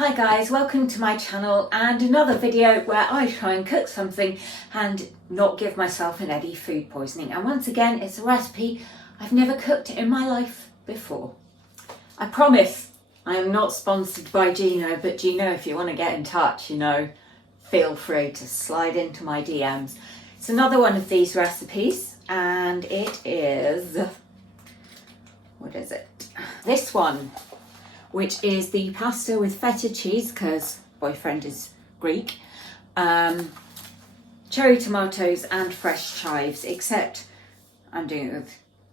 Hi guys, welcome to my channel and another video where I try and cook something and not give myself an Eddie food poisoning. And once again, it's a recipe I've never cooked in my life before. I promise I am not sponsored by Gino, but Gino, if you want to get in touch, feel free to slide into my DMs. It's another one of these recipes and it is, what is it? This one, which is the pasta with feta cheese, because boyfriend is Greek, cherry tomatoes and fresh chives, except I'm doing it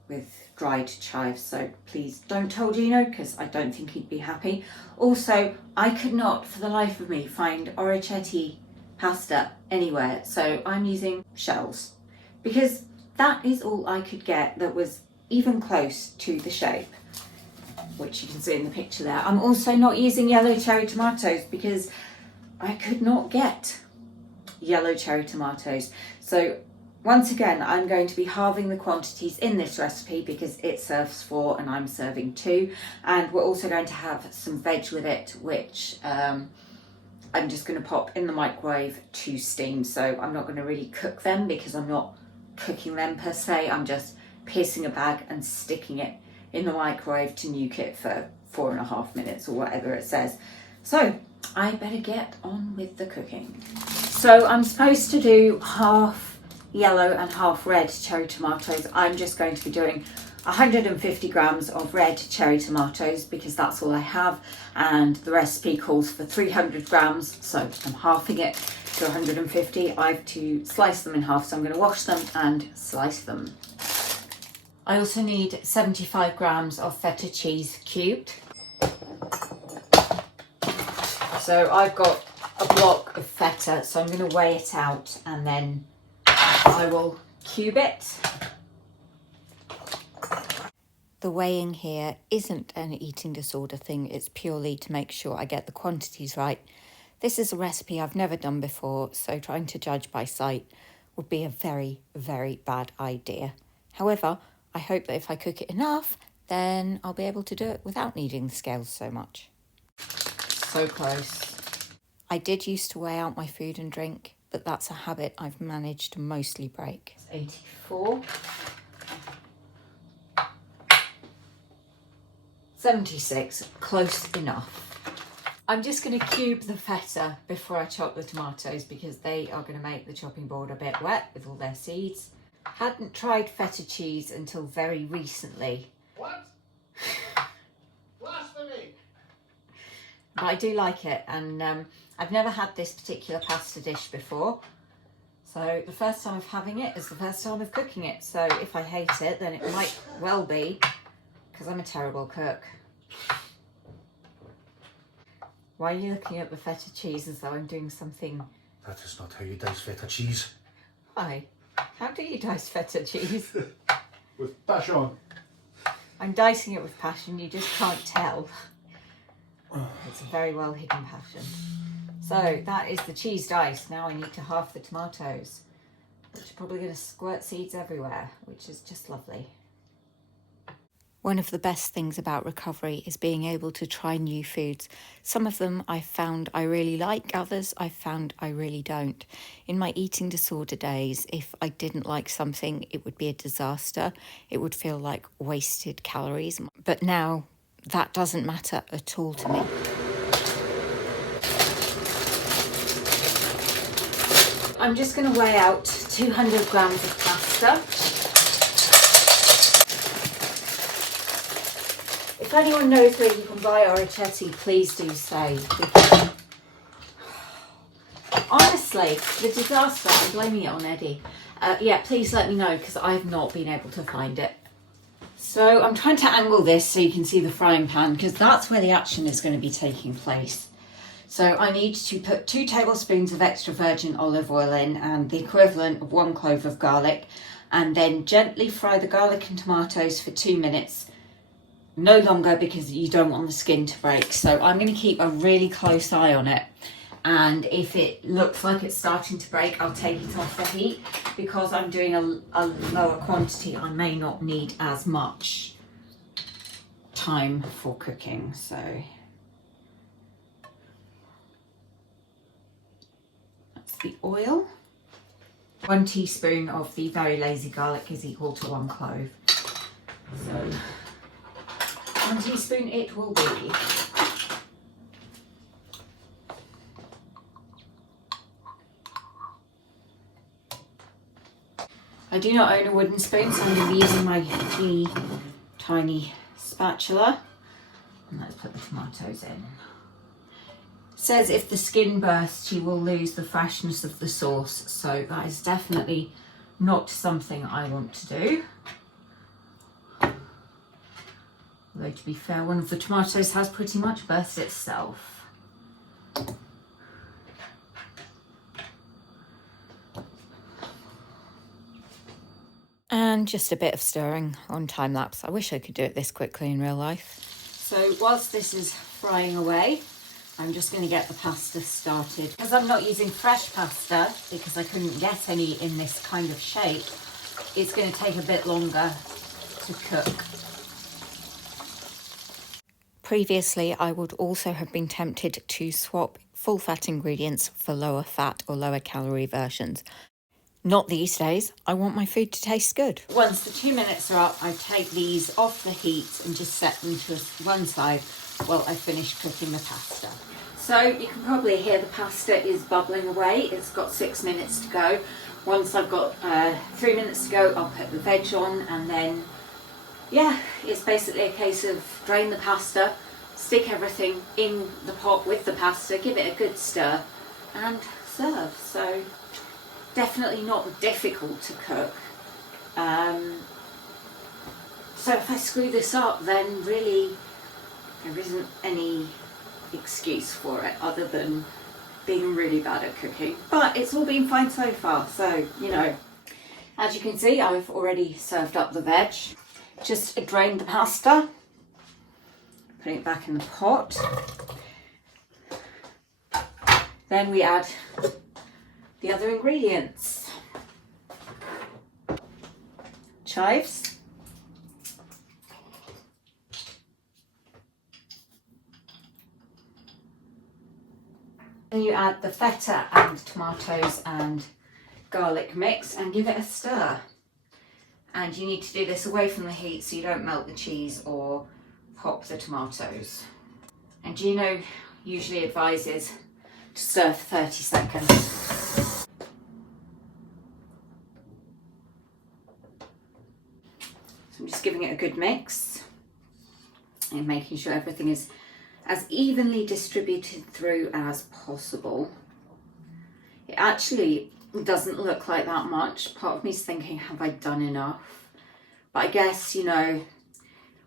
with dried chives, so please don't tell Gino because I don't think he'd be happy. Also, I could not for the life of me find orecchiette pasta anywhere, so I'm using shells because that is all I could get that was even close to the shape, which you can see in the picture there. I'm also not using yellow cherry tomatoes because I could not get yellow cherry tomatoes. So once again, I'm going to be halving the quantities in this recipe because it serves 4 and I'm serving 2. And we're also going to have some veg with it, which I'm just going to pop in the microwave to steam. So I'm not going to really cook them because I'm not cooking them per se. I'm just piercing a bag and sticking it in the microwave to nuke it for 4.5 minutes or whatever it says. So I better get on with the cooking. So I'm supposed to do half yellow and half red cherry tomatoes. I'm just going to be doing 150 grams of red cherry tomatoes because that's all I have, and the recipe calls for 300 grams, so I'm halving it to 150. I have to slice them in half, so I'm going to wash them and slice them. I also need 75 grams of feta cheese cubed. So I've got a block of feta, so I'm going to weigh it out and then I will cube it. The weighing here isn't an eating disorder thing, it's purely to make sure I get the quantities right. This is a recipe I've never done before, so trying to judge by sight would be a very, very bad idea. However, I hope that if I cook it enough, then I'll be able to do it without needing the scales so much. So close. I did used to weigh out my food and drink, but that's a habit I've managed to mostly break. It's 84. 76, close enough. I'm just going to cube the feta before I chop the tomatoes because they are going to make the chopping board a bit wet with all their seeds. Hadn't tried feta cheese until very recently. What? Blasphemy! But I do like it, and I've never had this particular pasta dish before. So the first time of having it is the first time of cooking it. So if I hate it, then it might well be because I'm a terrible cook. Why are you looking at the feta cheese as though I'm doing something? That is not how you dice feta cheese. Why? How do you dice feta cheese? With passion. I'm dicing it with passion, you just can't tell. It's a very well hidden passion. So that is the cheese dice. Now I need to halve the tomatoes, which are probably going to squirt seeds everywhere, which is just lovely. One of the best things about recovery is being able to try new foods. Some of them I've found I really like, others I've found I really don't. In my eating disorder days, if I didn't like something, it would be a disaster. It would feel like wasted calories. But now that doesn't matter at all to me. I'm just going to weigh out 200 grams of pasta. If anyone knows where you can buy orecchiette, please do say. Because honestly, the disaster, I'm blaming it on Eddie. Yeah, please let me know because I've not been able to find it. So I'm trying to angle this so you can see the frying pan because that's where the action is going to be taking place. So I need to put 2 tablespoons of extra virgin olive oil in and the equivalent of 1 clove of garlic, and then gently fry the garlic and tomatoes for 2 minutes. No longer because you don't want the skin to break. So I'm going to keep a really close eye on it. And if it looks like it's starting to break, I'll take it off the heat. Because I'm doing a lower quantity, I may not need as much time for cooking. So the oil. 1 teaspoon of the very lazy garlic is equal to 1 clove. So 1 teaspoon it will be. I do not own a wooden spoon, so I'm going to be using my teeny tiny spatula. And let's put the tomatoes in. It says if the skin bursts, you will lose the freshness of the sauce. So that is definitely not something I want to do. Although to be fair, one of the tomatoes has pretty much burst itself. And just a bit of stirring on time lapse. I wish I could do it this quickly in real life. So whilst this is frying away, I'm just going to get the pasta started. Because I'm not using fresh pasta, because I couldn't get any in this kind of shape, it's going to take a bit longer to cook. Previously, I would also have been tempted to swap full fat ingredients for lower fat or lower calorie versions. Not these days. I want my food to taste good. Once the 2 minutes are up, I take these off the heat and just set them to one side while I finish cooking the pasta. So you can probably hear the pasta is bubbling away. It's got 6 minutes to go. Once I've got 3 minutes to go, I'll put the veg on, and then, yeah, it's basically a case of drain the pasta, stick everything in the pot with the pasta, give it a good stir, and serve. So definitely not difficult to cook. So if I screw this up, then really there isn't any excuse for it other than being really bad at cooking. But it's all been fine so far, so you know. As you can see, I've already served up the veg. Just drained the pasta, putting it back in the pot. Then we add the other ingredients. Chives. Then you add the feta and tomatoes and garlic mix and give it a stir. And you need to do this away from the heat so you don't melt the cheese or pop the tomatoes. And Gino usually advises to stir for 30 seconds. So I'm just giving it a good mix and making sure everything is as evenly distributed through as possible. It actually doesn't look like that much. Part of me is thinking, have I done enough? But I guess, you know,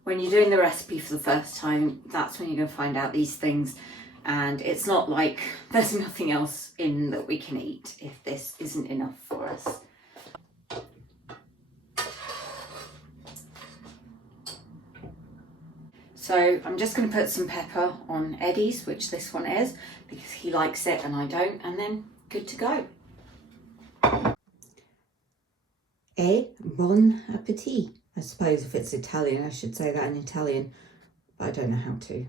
when you're doing the recipe for the first time, that's when you're going to find out these things. And it's not like there's nothing else in that we can eat if this isn't enough for us. So I'm just going to put some pepper on Eddie's, which this one is, because he likes it and I don't, and then good to go. Bon appetit. I suppose if it's Italian, I should say that in Italian, but I don't know how to.